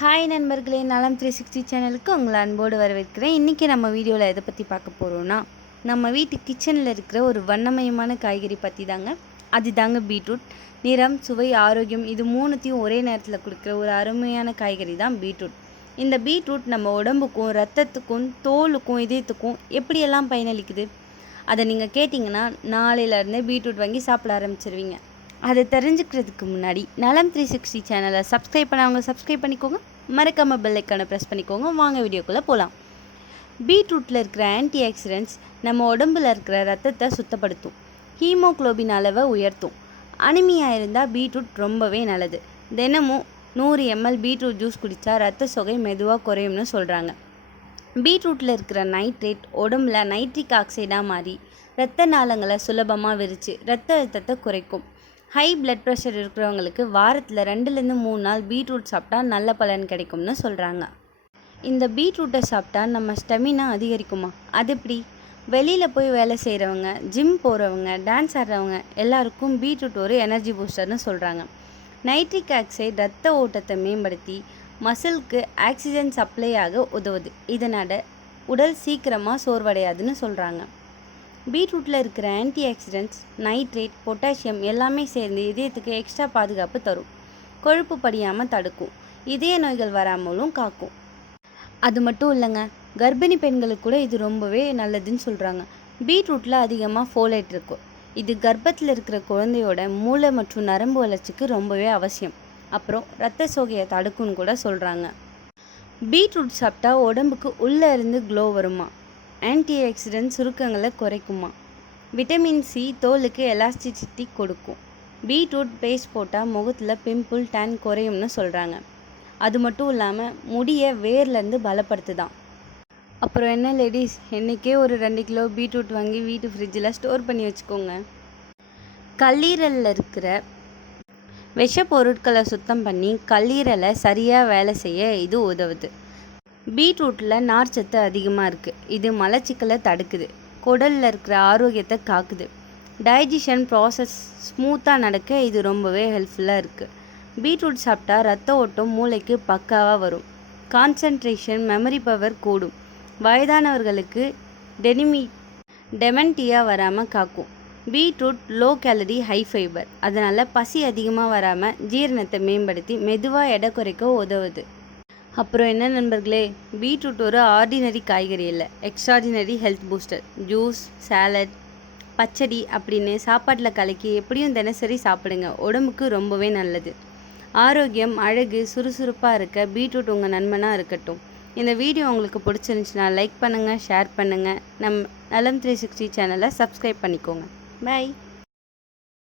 Hi நண்பர்களே, நலம் 360 சேனலுக்கு உங்களை அன்போடு வரவேற்கிறேன். இன்றைக்கி நம்ம வீடியோவில் எதை பற்றி பார்க்க போகிறோன்னா, நம்ம வீட்டு கிச்சனில் இருக்கிற ஒரு வண்ணமயமான காய்கறி பற்றி தாங்க. அதுதாங்க பீட்ரூட். நிறம், சுவை, ஆரோக்கியம் இது மூணுத்தையும் ஒரே நேரத்தில் கொடுக்குற ஒரு அருமையான காய்கறி தான் பீட்ரூட். இந்த பீட்ரூட் நம்ம உடம்புக்கும், ரத்தத்துக்கும், தோலுக்கும், இதயத்துக்கும் எப்படியெல்லாம் பயனளிக்குது அதை நீங்கள் கேட்டிங்கன்னா நாளையிலேருந்தே பீட்ரூட் வாங்கி சாப்பிட ஆரம்பிச்சிருவீங்க. அதை தெரிஞ்சுக்கிறதுக்கு முன்னாடி நலம் 360 சேனலை சப்ஸ்கிரைப் பண்ணவங்க சப்ஸ்கிரைப் பண்ணிக்கோங்க. மறக்காமல் பெல் ஐக்கானை ப்ரெஸ் பண்ணிக்கோங்க. வாங்க வீடியோக்குள்ளே போகலாம். பீட்ரூட்டில் இருக்கிற ஆன்டி ஆக்சிடென்ட்ஸ் நம்ம உடம்பில் இருக்கிற ரத்தத்தை சுத்தப்படுத்தும், ஹீமோக்ளோபின் அளவை உயர்த்தும். அனிமியா இருந்தால் பீட்ரூட் ரொம்பவே நல்லது. தினமும் 100 ml பீட்ரூட் ஜூஸ் குடித்தா ரத்த சொகை மெதுவாக குறையும்னு சொல்கிறாங்க. பீட்ரூட்டில் இருக்கிற நைட்ரேட் உடம்புல நைட்ரிக் ஆக்சைடாக மாறி இரத்த நாளங்களை சுலபமாக விரித்து ரத்த அழுத்தத்தை குறைக்கும். ஹை பிளட் ப்ரெஷர் இருக்கிறவங்களுக்கு வாரத்தில் 2லேருந்து 3 நாள் பீட்ரூட் சாப்பிட்டா நல்ல பலன் கிடைக்கும்னு சொல்கிறாங்க. இந்த பீட்ரூட்டை சாப்பிட்டா நம்ம ஸ்டெமினா அதிகரிக்குமா? அது எப்படி? வெளியில் போய் வேலை செய்கிறவங்க, ஜிம் போகிறவங்க, டான்ஸ் ஆடுறவங்க எல்லாருக்கும் பீட்ரூட் ஒரு எனர்ஜி பூஸ்டர்னு சொல்கிறாங்க. நைட்ரிக் ஆக்சைடு ரத்த ஓட்டத்தை மேம்படுத்தி மசிலுக்கு ஆக்சிஜன் சப்ளை ஆக உதவுது. இதனால் உடல் சீக்கிரமாக சோர்வடையாதுன்னு சொல்கிறாங்க. பீட்ரூட்டில் இருக்கிற ஆன்டி ஆக்சிடென்ட்ஸ், நைட்ரேட், பொட்டாசியம் எல்லாமே சேர்ந்து இதயத்துக்கு எக்ஸ்ட்ரா பாதுகாப்பு தரும். கொழுப்பு படியாமல் தடுக்கும், இதய நோய்கள் வராமலும் காக்கும். அது மட்டும் இல்லைங்க, கர்ப்பிணி பெண்களுக்கு கூட இது ரொம்பவே நல்லதுன்னு சொல்கிறாங்க. பீட்ரூட்டில் அதிகமாக ஃபோலேட் இருக்கும். இது கர்ப்பத்தில் இருக்கிற குழந்தையோட மூளை மற்றும் நரம்பு வளர்ச்சிக்கு ரொம்பவே அவசியம். அப்புறம் இரத்த சோகையை தடுக்கும்னு கூட சொல்கிறாங்க. பீட்ரூட் சாப்பிட்டா உடம்புக்கு உள்ளே இருந்து க்ளோ வருமா? ஆன்டி ஆக்சிடென்ட் சுருக்கங்களை குறைக்குமா? விட்டமின் சி தோலுக்கு எலாஸ்டிசிட்டி கொடுக்கும். பீட்ரூட் பேஸ்ட் போட்டால் முகத்தில் பிம்பிள், டேன் குறையும்னு சொல்கிறாங்க. அது மட்டும் இல்லாமல் முடியை வேர்லேருந்து பலப்படுத்துதான். அப்புறம் என்ன லேடிஸ், என்றைக்கே ஒரு 2 கிலோ பீட்ரூட் வாங்கி வீட்டு ஃப்ரிட்ஜில் ஸ்டோர் பண்ணி வச்சுக்கோங்க. கல்லீரலில் இருக்கிற விஷ பொருட்களை சுத்தம் பண்ணி கல்லீரலை சரியாக வேலை செய்ய இது உதவுது. பீட்ரூட்டில் நார்ச்சத்து அதிகமாக இருக்குது. இது மலச்சிக்கலை தடுக்குது, குடலில் இருக்கிற ஆரோக்கியத்தை காக்குது. டைஜஷன் ப்ராசஸ் ஸ்மூத்தாக நடக்க இது ரொம்பவே ஹெல்ப்ஃபுல்லாக இருக்குது. பீட்ரூட் சாப்பிட்டா ரத்த ஓட்டம் மூளைக்கு பக்காவாக வரும். கான்சன்ட்ரேஷன், மெமரி பவர் கூடும். வயதானவர்களுக்கு டெமென்டியா வராமல் காக்கும். Beetroot low calorie, high fibre, அதனால் பசி அதிகமாக வராமல் ஜீரணத்தை மேம்படுத்தி மெதுவாக எடை குறைக்க உதவுது. அப்புறம் என்ன நண்பர்களே, பீட்ரூட் ஒரு ஆர்டினரி காய்கறி இல்லை, extraordinary health booster. Juice, salad, பச்சடி அப்படின்னு சாப்பாட்டில் கலக்கி எப்படியும் தினசரி சாப்பிடுங்க. உடம்புக்கு ரொம்பவே நல்லது. ஆரோக்கியம், அழகு, சுறுசுறுப்பாக இருக்க பீட்ரூட் உங்கள் நண்பனாக இருக்கட்டும். இந்த வீடியோ உங்களுக்கு பிடிச்சிருந்துச்சுன்னா லைக் பண்ணுங்கள், ஷேர் பண்ணுங்கள். நலம் 360 சேனலை சப்ஸ்கிரைப் பண்ணிக்கோங்க. பை.